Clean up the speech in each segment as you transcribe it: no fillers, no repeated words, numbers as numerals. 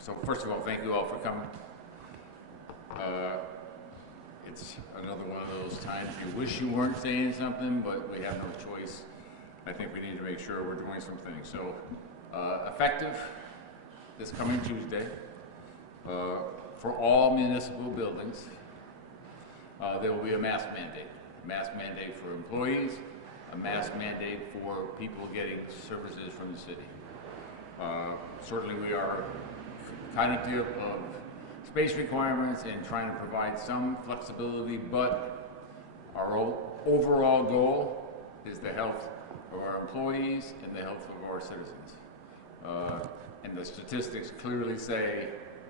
So first of all, thank you all for coming. It's another one of those times you wish you weren't saying something, but we have no choice. I think we need to make sure we're doing some things. So effective this coming Tuesday, for all municipal buildings, there will be a mask mandate. A mask mandate for employees, a mask mandate for people getting services from the city. Certainly we are cognitive of space requirements and trying to provide some flexibility, but our overall goal is the health of our employees and the health of our citizens. And the statistics clearly say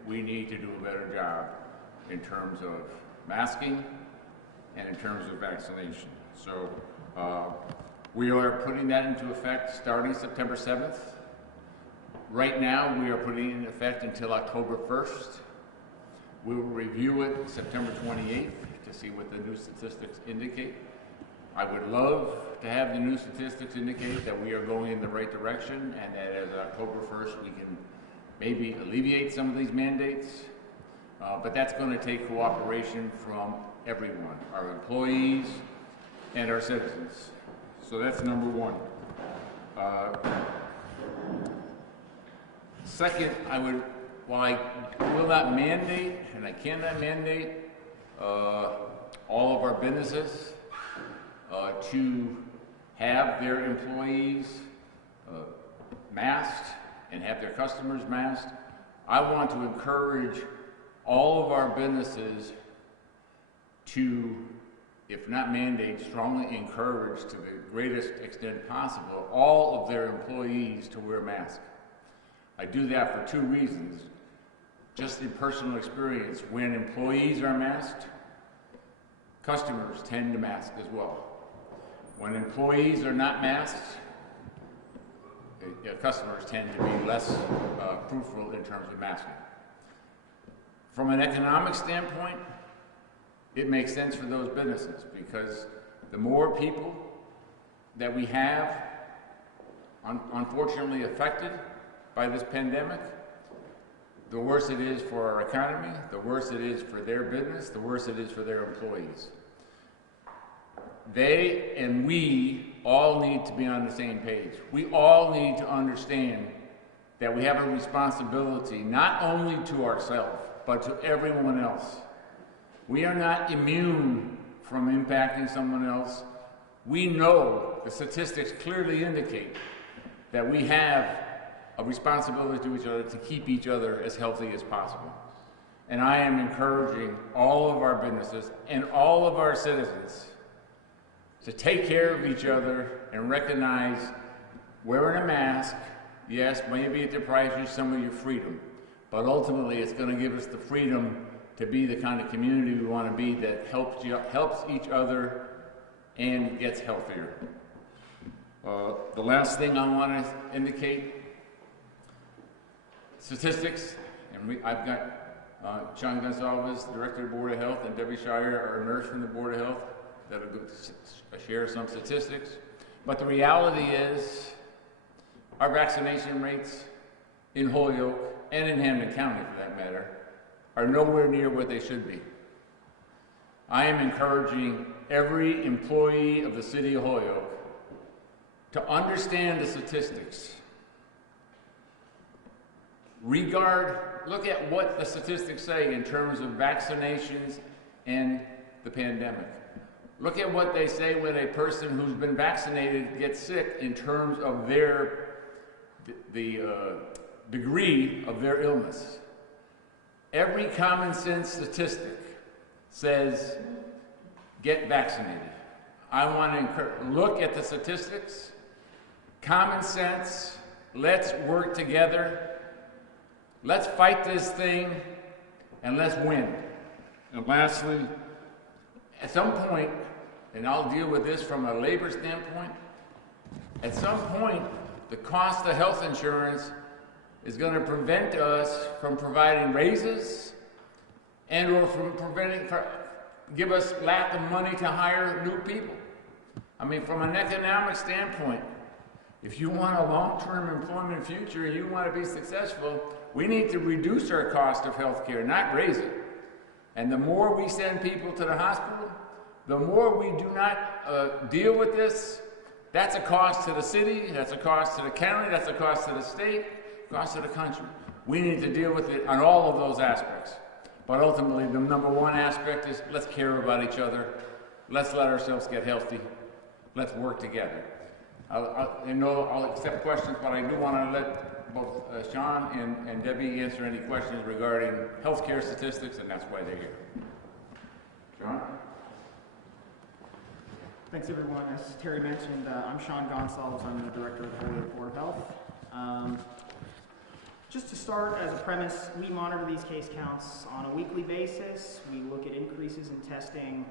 we need to do a better job in terms of masking and in terms of vaccination. So we are putting that into effect starting September 7th. Right now, we are putting it in effect until October 1st. We will review it September 28th to see what the new statistics indicate. I would love to have the new statistics indicate that we are going in the right direction and that as October 1st we can maybe alleviate some of these mandates. But that's going to take cooperation from everyone, our employees and our citizens. So that's number one. Second, while I will not mandate, and I cannot mandate all of our businesses to have their employees masked and have their customers masked, I want to encourage all of our businesses to, if not mandate, strongly encourage to the greatest extent possible all of their employees to wear masks. I do that for two reasons. Just in personal experience, when employees are masked, customers tend to mask as well. When employees are not masked, customers tend to be less fruitful in terms of masking. From an economic standpoint, it makes sense for those businesses because the more people that we have unfortunately affected by this pandemic, the worse it is for our economy, the worse it is for their business, the worse it is for their employees. They and we all need to be on the same page. We all need to understand that we have a responsibility not only to ourselves, but to everyone else. We are not immune from impacting someone else. We know the statistics clearly indicate that we have a responsibility to each other to keep each other as healthy as possible. And I am encouraging all of our businesses and all of our citizens to take care of each other and recognize wearing a mask, yes, maybe it deprives you some of your freedom, but ultimately it's going to give us the freedom to be the kind of community we want to be that helps each other and gets healthier. The last thing I want to indicate, statistics, and I've got Sean Gonsalves, Director of Board of Health, and Debbie Shire, our nurse from the Board of Health, that'll share some statistics. But the reality is our vaccination rates in Holyoke and in Hampden County, for that matter, are nowhere near what they should be. I am encouraging every employee of the city of Holyoke to understand the statistics. Look at what the statistics say in terms of vaccinations and the pandemic. Look at what they say when a person who's been vaccinated gets sick in terms of the degree of their illness. Every common sense statistic says get vaccinated. I want to look at the statistics, common sense, let's work together. Let's fight this thing and let's win. And lastly, at some point, and I'll deal with this from a labor standpoint, at some point, the cost of health insurance is going to prevent us from providing raises and or from give us lack of money to hire new people. I mean, from an economic standpoint, If you want a long-term employment future and you want to be successful, we need to reduce our cost of health care, not raise it. And the more we send people to the hospital, the more we do not deal with this. That's a cost to the city, that's a cost to the county, that's a cost to the state, cost to the country. We need to deal with it on all of those aspects. But ultimately, the number one aspect is let's care about each other. Let's let ourselves get healthy. Let's work together. I'll accept questions, but I do want to let both Sean and Debbie answer any questions regarding healthcare statistics, and that's why they're here. Sean? Thanks, everyone. As Terry mentioned, I'm Sean Gonsalves. I'm the director of the Holyoke Board of Health. Just to start, as a premise, we monitor these case counts on a weekly basis. We look at increases in testing.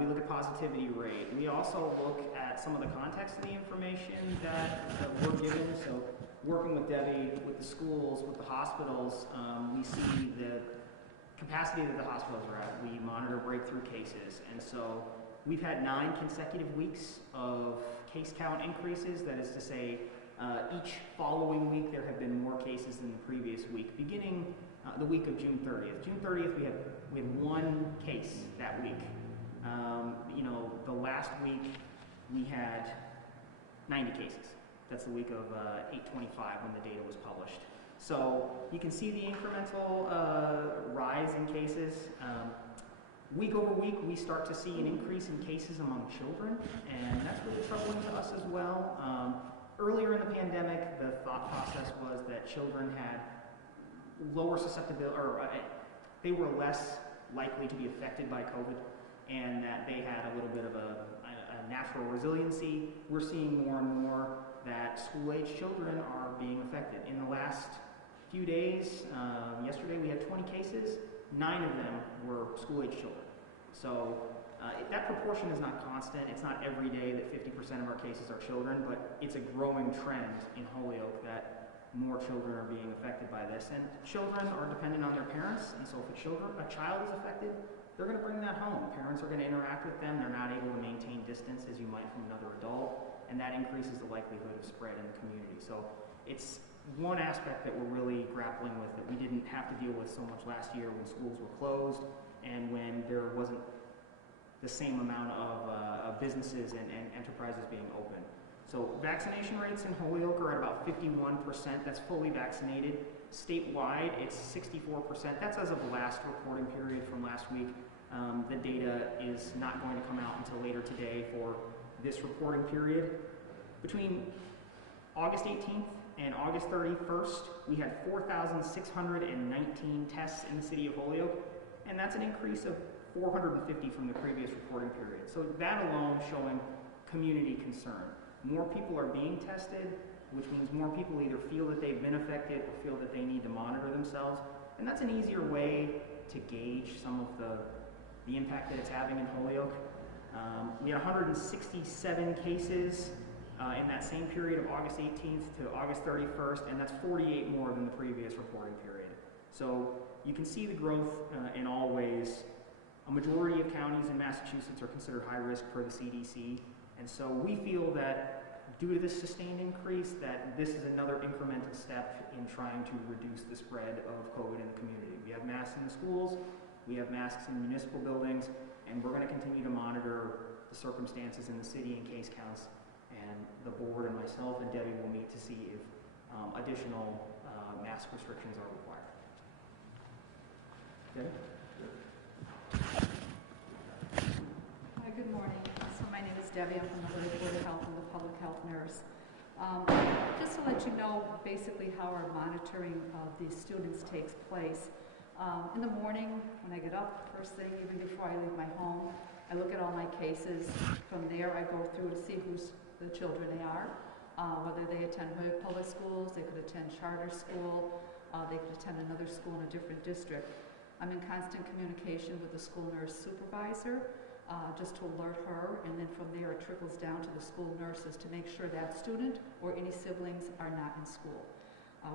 We look at positivity rate. We also look at some of the context of the information that we're given. So working with Debbie, with the schools, with the hospitals, we see the capacity that the hospitals are at. We monitor breakthrough cases. And so we've had 9 consecutive weeks of case count increases. That is to say, each following week there have been more cases than the previous week, beginning the week of June 30th. June 30th, we had 1 case that week. The last week we had 90 cases. That's the week of 8/25 when the data was published. So you can see the incremental rise in cases. Week over week, we start to see an increase in cases among children, and that's really troubling to us as well. Earlier in the pandemic, the thought process was that children had lower susceptibility, or they were less likely to be affected by COVID, and that they had a little bit of a natural resiliency. We're seeing more and more that school-age children are being affected. In the last few days, yesterday we had 20 cases, 9 of them were school-age children. So that proportion is not constant. It's not every day that 50% of our cases are children, but it's a growing trend in Holyoke that more children are being affected by this. And children are dependent on their parents, and so if a child is affected, they're going to bring that home. Parents are going to interact with them. They're not able to maintain distance as you might from another adult, and that increases the likelihood of spread in the community. So it's one aspect that we're really grappling with that we didn't have to deal with so much last year when schools were closed and when there wasn't the same amount of businesses and enterprises being open. So vaccination rates in Holyoke are at about 51%. That's fully vaccinated. Statewide, it's 64%. That's as of the last reporting period from last week. The data is not going to come out until later today for this reporting period. Between August 18th and August 31st, we had 4,619 tests in the city of Holyoke, and that's an increase of 450 from the previous reporting period. So that alone showing community concern. More people are being tested, which means more people either feel that they've been affected or feel that they need to monitor themselves. And that's an easier way to gauge some of the impact that it's having in Holyoke. We had 167 cases in that same period of August 18th to August 31st, and that's 48 more than the previous reporting period. So you can see the growth in all ways. A majority of counties in Massachusetts are considered high risk per the CDC, and so we feel that due to this sustained increase, that this is another incremental step in trying to reduce the spread of COVID in the community. We have masks in the schools, we have masks in municipal buildings, and we're going to continue to monitor the circumstances in the city and case counts, and the board and myself and Debbie will meet to see if additional mask restrictions are required. Debbie? Hi, good morning. So my name is Debbie. I'm from the Holyoke Board of Health. I'm the public health nurse. Just to let you know basically how our monitoring of these students takes place. In the morning when I get up, first thing, even before I leave my home, I look at all my cases. From there I go through to see who's the children they are, whether they attend Holyoke Public Schools, they could attend charter school, they could attend another school in a different district. I'm in constant communication with the school nurse supervisor just to alert her, and then from there it trickles down to the school nurses to make sure that student or any siblings are not in school.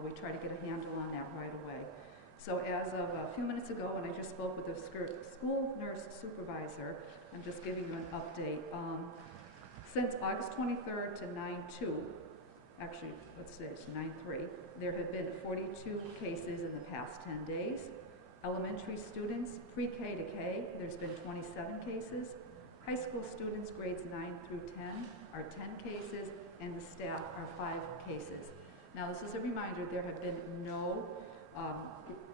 We try to get a handle on that right away. So as of a few minutes ago, when I just spoke with the school nurse supervisor, I'm just giving you an update. Since August 23rd to 9/2, actually, let's say it's 9-3. There have been 42 cases in the past 10 days. Elementary students, pre-K to K, there's been 27 cases. High school students, grades 9 through 10, are 10 cases, and the staff are 5 cases. Now, this is a reminder, there have been no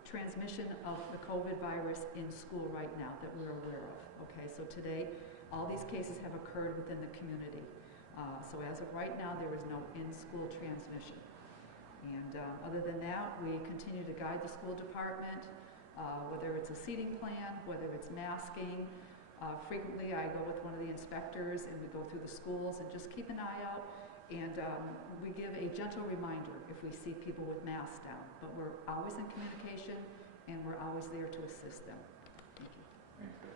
transmission of the COVID virus in school right now that we're aware of. Okay, so today, all these cases have occurred within the community. So as of right now, there is no in-school transmission. And other than that, we continue to guide the school department, whether it's a seating plan, whether it's masking. Frequently, I go with one of the inspectors and we go through the schools and just keep an eye out. And we give a gentle reminder if we see people with masks down. But we're always in communication and we're always there to assist them. Thank you. Thanks, Deb.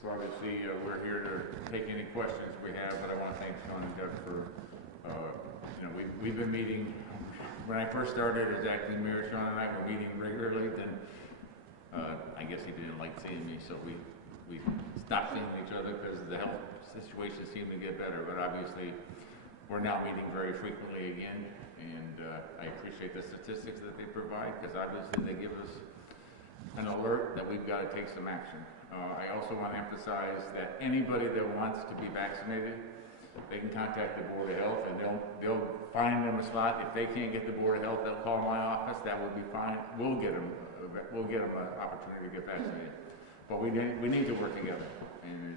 So obviously, we're here to take any questions we have, but I want to thank Sean and Doug for, we've been meeting. When I first started as acting mayor, Sean and I were meeting regularly. Then I guess he didn't like seeing me, so we stopped seeing each other because the health situation seemed to get better. But obviously, we're now meeting very frequently again, and I appreciate the statistics that they provide because obviously they give us an alert that we've got to take some action. I also want to emphasize that anybody that wants to be vaccinated, they can contact the Board of Health and they'll find them a spot. If they can't get the Board of Health, they'll call my office. That will be fine. We'll get them an opportunity to get vaccinated. But we need to work together, and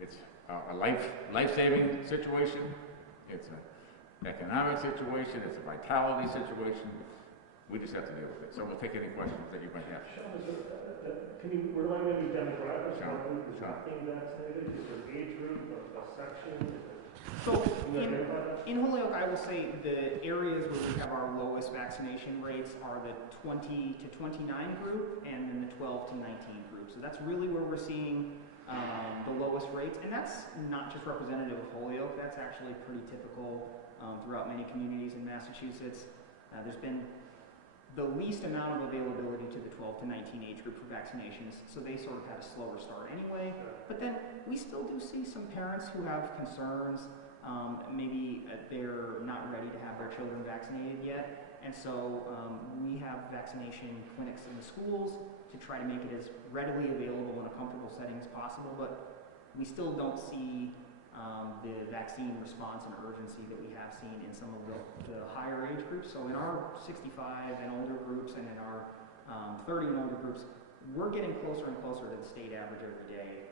it's a life-saving situation. It's an economic situation. It's a vitality situation. We just have to deal with it. So we'll take any questions that you might have. Sean, can you remind me of the demographics? Sure. Who's not being vaccinated? Is there an age group, a section? So in Holyoke, I will say the areas where we have our lowest vaccination rates are the 20 to 29 group and then the 12 to 19 group. So that's really where we're seeing the lowest rates. And that's not just representative of Holyoke. That's actually pretty typical throughout many communities in Massachusetts. There's been the least amount of availability to the 12 to 19 age group for vaccinations, so they sort of had a slower start anyway. But then we still do see some parents who have concerns. Maybe they're not ready to have their children vaccinated yet, and so we have vaccination clinics in the schools to try to make it as readily available in a comfortable setting as possible, but we still don't see the vaccine response and urgency that we have seen in some of the higher age groups. So in our 65 and older groups and in our 30 and older groups, we're getting closer and closer to the state average every day.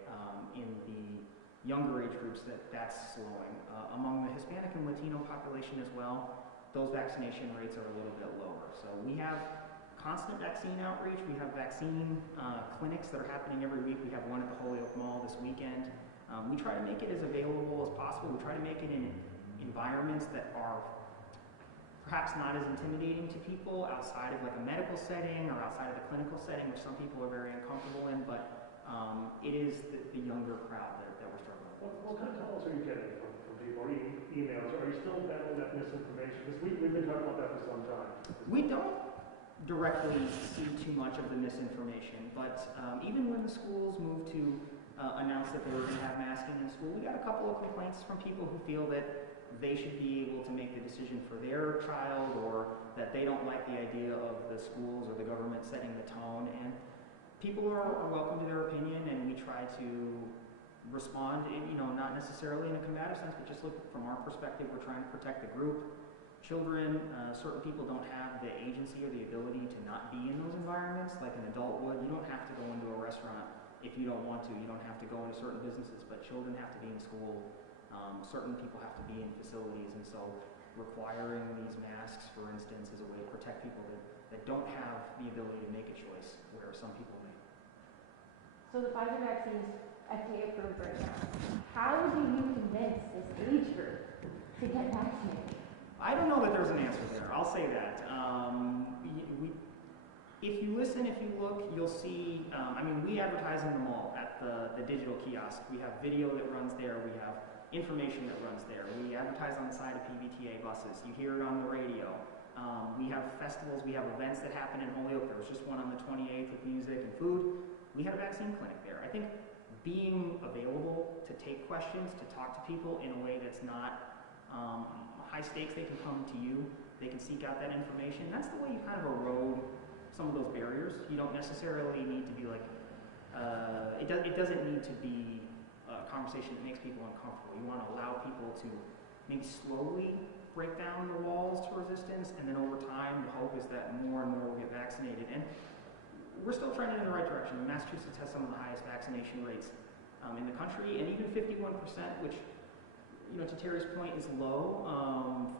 In the younger age groups, that's slowing. Among the Hispanic and Latino population as well, those vaccination rates are a little bit lower. So we have constant vaccine outreach. We have vaccine clinics that are happening every week. We have one at the Holyoke Mall this weekend. We try to make it as available as possible. We try to make it in environments that are perhaps not as intimidating to people outside of like a medical setting or outside of the clinical setting, which some people are very uncomfortable in, but it is the younger crowd that we're struggling with. What kind of calls are you getting from people, or emails? Are you still battling that misinformation? Because we've been talking about that for some time. We don't directly see too much of the misinformation, but even when the schools moved to announced that they were going to have masking in school, we got a couple of complaints from people who feel that they should be able to make the decision for their child, or that they don't like the idea of the schools or the government setting the tone. And people are welcome to their opinion, and we try to respond, not necessarily in a combative sense, but just look from our perspective. We're trying to protect the group. Children, certain people don't have the agency or the ability to not be in those environments like an adult would. You don't have to go into a restaurant if you don't want to. You don't have to go into certain businesses, but children have to be in school. Certain people have to be in facilities, and so requiring these masks, for instance, is a way to protect people that don't have the ability to make a choice, where some people may. So the Pfizer vaccine is FDA approved right now. How do you convince this age group to get vaccinated? I don't know that there's an answer there. I'll say that. If you listen, if you look, you'll see, we advertise in the mall at the digital kiosk. We have video that runs there. We have information that runs there. We advertise on the side of PVTA buses. You hear it on the radio. We have festivals. We have events that happen in Holyoke. There was just one on the 28th with music and food. We had a vaccine clinic there. I think being available to take questions, to talk to people in a way that's not high stakes. They can come to you, they can seek out that information. That's the way you kind of erode some of those barriers. You don't necessarily need to be like, it doesn't need to be a conversation that makes people uncomfortable. You want to allow people to maybe slowly break down the walls to resistance, and then over time, the hope is that more and more will get vaccinated. And we're still trending in the right direction. Massachusetts has some of the highest vaccination rates in the country, and even 51%, which, you know, to Terry's point, is low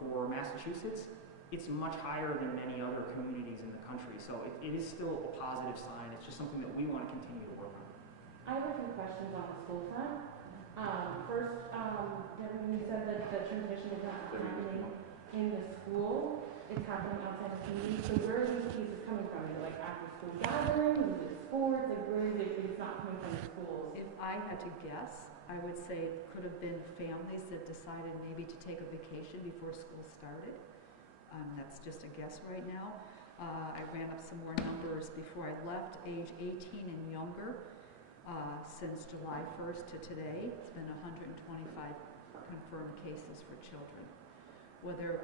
for Massachusetts. It's much higher than many other communities in the country, so it is still a positive sign. It's just something that we want to continue to work on. I have a few questions on the school front. First, Devin, you said that the transmission is not happening in the school, it's happening outside the community. So where are these cases coming from? Is it like after school gatherings? Is it sports? Like where is it if it's not coming from the schools? If I had to guess, I would say it could have been families that decided maybe to take a vacation before school started. That's just a guess right now. I ran up some more numbers before I left, age 18 and younger. Since July 1st to today, it's been 125 confirmed cases for children. Whether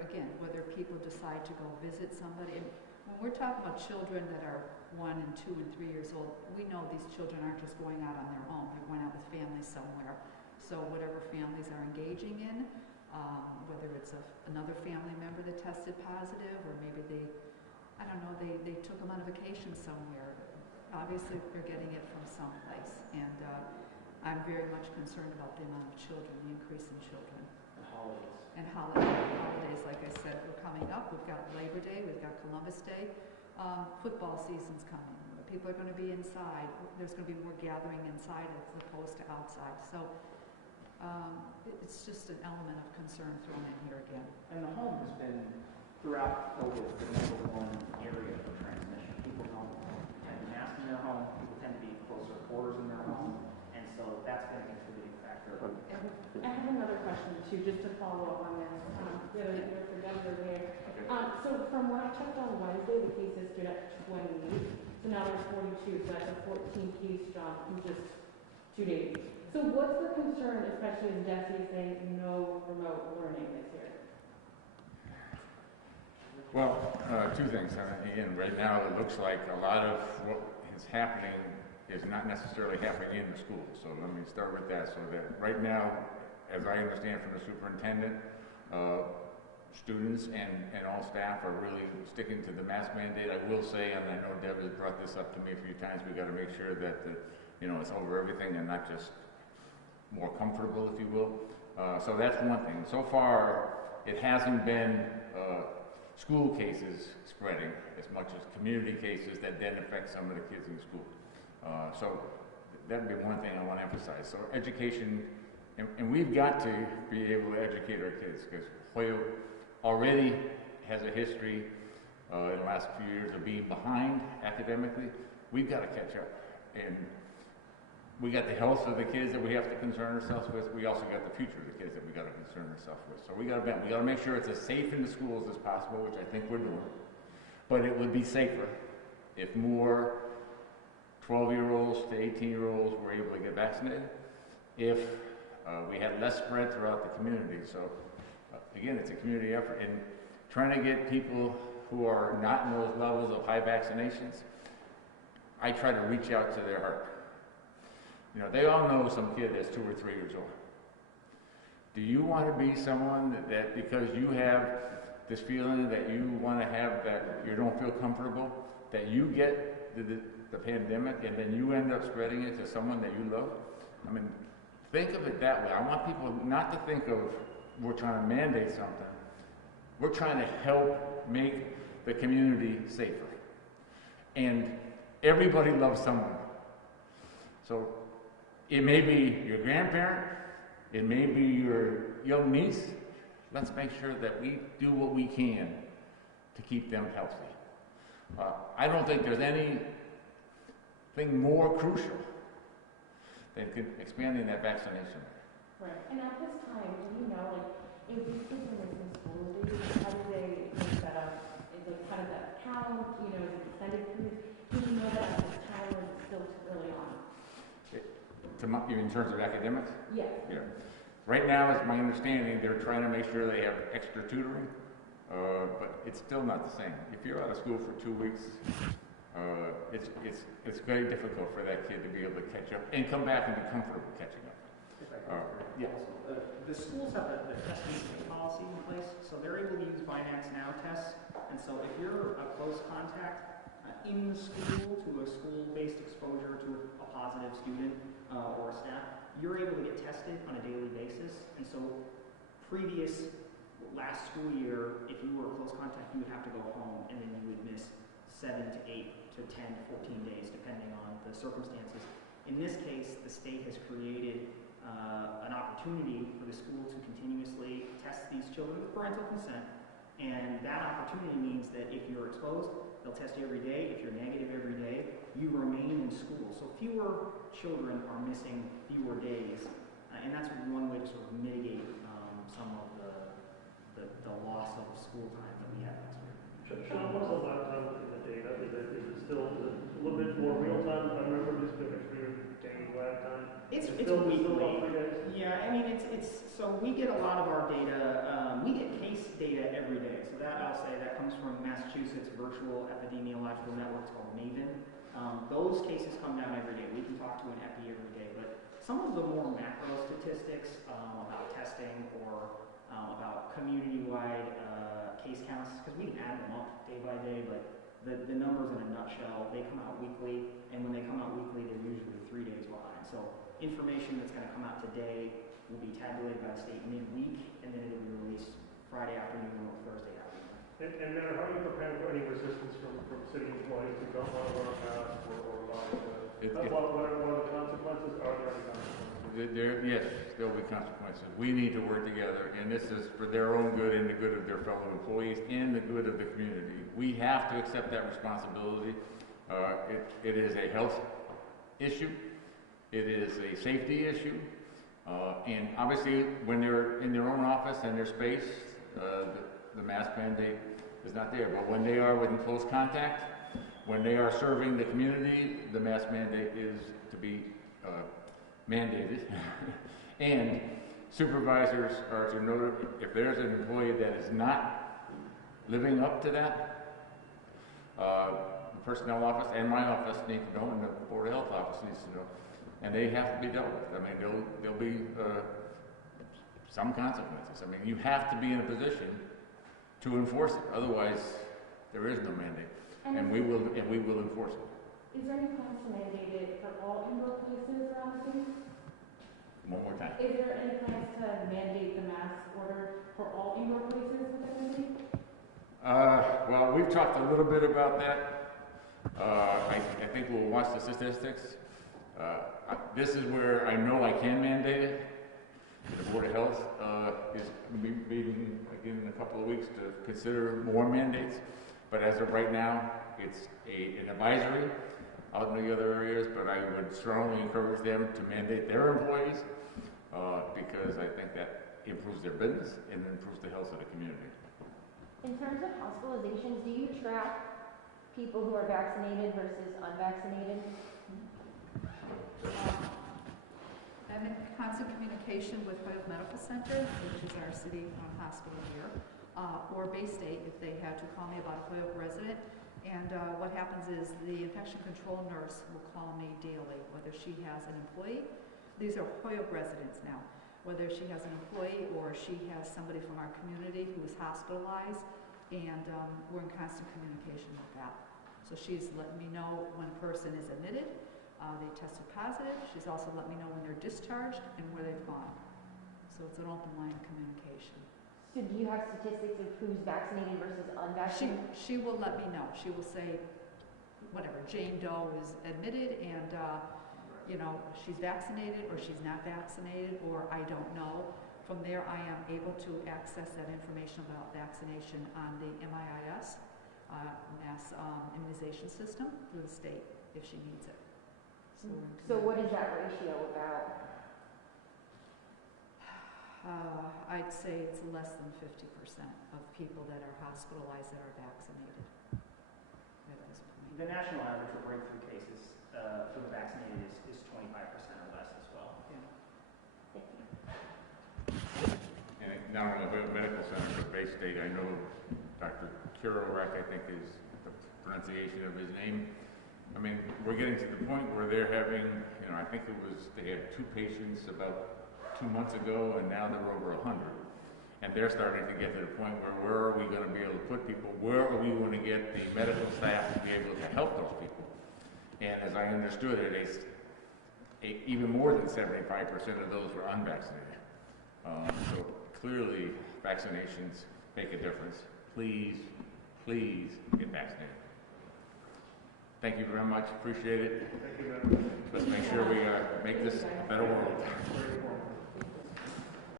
people decide to go visit somebody, and when we're talking about children that are 1 and 2 and 3 years old, we know these children aren't just going out on their own. They're going out with families somewhere. So whatever families are engaging in, whether it's another family member that tested positive, or maybe they took them on a vacation somewhere. Obviously, they're getting it from someplace, and I'm very much concerned about the amount of children, the increase in children. And holidays, like I said, we're coming up. We've got Labor Day, we've got Columbus Day. Football season's coming. People are going to be inside. There's going to be more gathering inside as opposed to outside. So it's just an element of concern thrown in here again. And the home has been, throughout COVID, the number one area for transmission. People don't tend to mask in their home, people tend to be closer quarters in their home, and so that's been a contributing factor. I have another question too, just to follow up on this. You're for Denver there. So from what I checked on Wednesday, the cases stood at 28. So now there's 42, so that's a 14 case jump in just 2 days. So what's the concern, especially as Jesse is saying no remote learning this year? Well, two things. Again, right now it looks like a lot of what is happening is not necessarily happening in the school. So let me start with that. So that right now, as I understand from the superintendent, students and all staff are really sticking to the mask mandate. I will say, and I know Deb has brought this up to me a few times, we got to make sure that it's over everything and not just more comfortable, if you will. So that's one thing. So far, it hasn't been school cases spreading as much as community cases that then affect some of the kids in school. So that would be one thing I want to emphasize. So education, and we've got to be able to educate our kids, because Holyoke already has a history in the last few years of being behind academically. We've got to catch up. And we got the health of the kids that we have to concern ourselves with. We also got the future of the kids that we got to concern ourselves with. So we got to make sure it's as safe in the schools as possible, which I think we're doing. But it would be safer if more 12-year-olds to 18-year-olds were able to get vaccinated, if we had less spread throughout the community. So again, it's a community effort. And trying to get people who are not in those levels of high vaccinations, I try to reach out to their heart. They all know some kid that's 2 or 3 years old. Do you want to be someone that because you have this feeling that you want to have, that you don't feel comfortable, that you get the pandemic and then you end up spreading it to someone that you love? I mean, think of it that way. I want people not to think of we're trying to mandate something. We're trying to help make the community safer. And everybody loves someone. So it may be your grandparent, it may be your young niece. Let's make sure that we do what we can to keep them healthy. I don't think there's anything more crucial than expanding that vaccination. Right. And at this time, do you know, if these kids are missing school, how do they set up? How does that count? Is it extended periods? Do you know that at this time, or is it still too early on? To in terms of academics? Yes. Yeah. Right now, it's my understanding, they're trying to make sure they have extra tutoring, but it's still not the same. If you're out of school for 2 weeks, it's very difficult for that kid to be able to catch up and come back and be comfortable catching up. Yeah. The schools have the testing policy in place, so they're able to use Binance Now tests. And so if you're a close contact in the school to a school-based exposure to a positive student or a staff, you're able to get tested on a daily basis. And so last school year, if you were a close contact, you would have to go home and then you would miss 7 to 8 to 10 to 14 days, depending on the circumstances. In this case, the state has created an opportunity for the school to continuously test these children with parental consent. And that opportunity means that if you're exposed, they'll test you every day. If you're negative every day, you remain in school. So fewer children are missing fewer days. And that's one way to sort of mitigate some of the loss of school time that we had last year. Sean, what's the lag time in the data? Is it still a little bit more real time? I remember this being a few-day lag time. It's still weekly. about 3 days? Yeah, I mean, so we get a lot of our data, we get case data every day. So that, I'll say, that comes from Massachusetts Virtual Epidemiological Network, it's called MAVEN. Those cases come down every day. We can talk to an epi every day, but some of the more macro statistics about testing or about community-wide case counts, because we can add them up day by day, but the numbers in a nutshell, they come out weekly, and when they come out weekly, they're usually 3 days behind. So information that's going to come out today will be tabulated by the state midweek, and then it'll be released Friday afternoon or Thursday afternoon. And Mayor, how are you preparing for any resistance from city employees who don't want to wear a mask or what are the consequences? Are there any consequences? Yes, there'll be consequences. We need to work together, and this is for their own good and the good of their fellow employees and the good of the community. We have to accept that responsibility. It is a health issue. It is a safety issue. And obviously, when they're in their own office and their space, the mask mandate is not there. But when they are within close contact, when they are serving the community, the mask mandate is to be mandated. And supervisors are to know if there's an employee that is not living up to that, the personnel office and my office need to know, and the Board of Health office needs to know. And they have to be dealt with. I mean, there'll be some consequences. I mean, you have to be in a position to enforce it. Otherwise, there is no mandate, and we will enforce it. Is there any plans to mandate it for all indoor places around the city? One more time. Is there any plans to mandate the mask order for all indoor places within the city? Well, we've talked a little bit about that. I think we'll watch the statistics. This is where I know I can mandate it. The Board of Health is meeting again in a couple of weeks to consider more mandates. But as of right now, it's an advisory out in the other areas, but I would strongly encourage them to mandate their employees because I think that improves their business and improves the health of the community. In terms of hospitalizations, do you track people who are vaccinated versus unvaccinated? I'm in constant communication with Holyoke Medical Center, which is our city hospital here, or Bay State if they had to call me about a Holyoke resident. And what happens is the infection control nurse will call me daily, whether she has an employee. These are Holyoke residents now. Whether she has an employee or she has somebody from our community who is hospitalized, and we're in constant communication with that. So she's letting me know when a person is admitted, they tested positive. She's also let me know when they're discharged and where they've gone. So it's an open line of communication. So do you have statistics of who's vaccinated versus unvaccinated? She will let me know. She will say, whatever, Jane Doe is admitted and, you know, she's vaccinated or she's not vaccinated or I don't know. From there, I am able to access that information about vaccination on the MIIS, mass immunization system through the state if she needs it. So what is that ratio about? I'd say it's less than 50% of people that are hospitalized that are vaccinated at this point. The national average for breakthrough cases for the vaccinated is 25% or less as well. not only the medical center, but Bay State. I know Dr. Kurorek, I think is the pronunciation of his name. I mean, we're getting to the point where they're having, you know, I think they had 2 patients about 2 months ago, and now they're over 100. And they're starting to get to the point where are we going to be able to put people, where are we going to get the medical staff to be able to help those people? And as I understood it, even more than 75% of those were unvaccinated. So clearly, vaccinations make a difference. Please, please get vaccinated. Thank you very much. Appreciate it. Thank you, Madam. Let's make sure we make this a better world.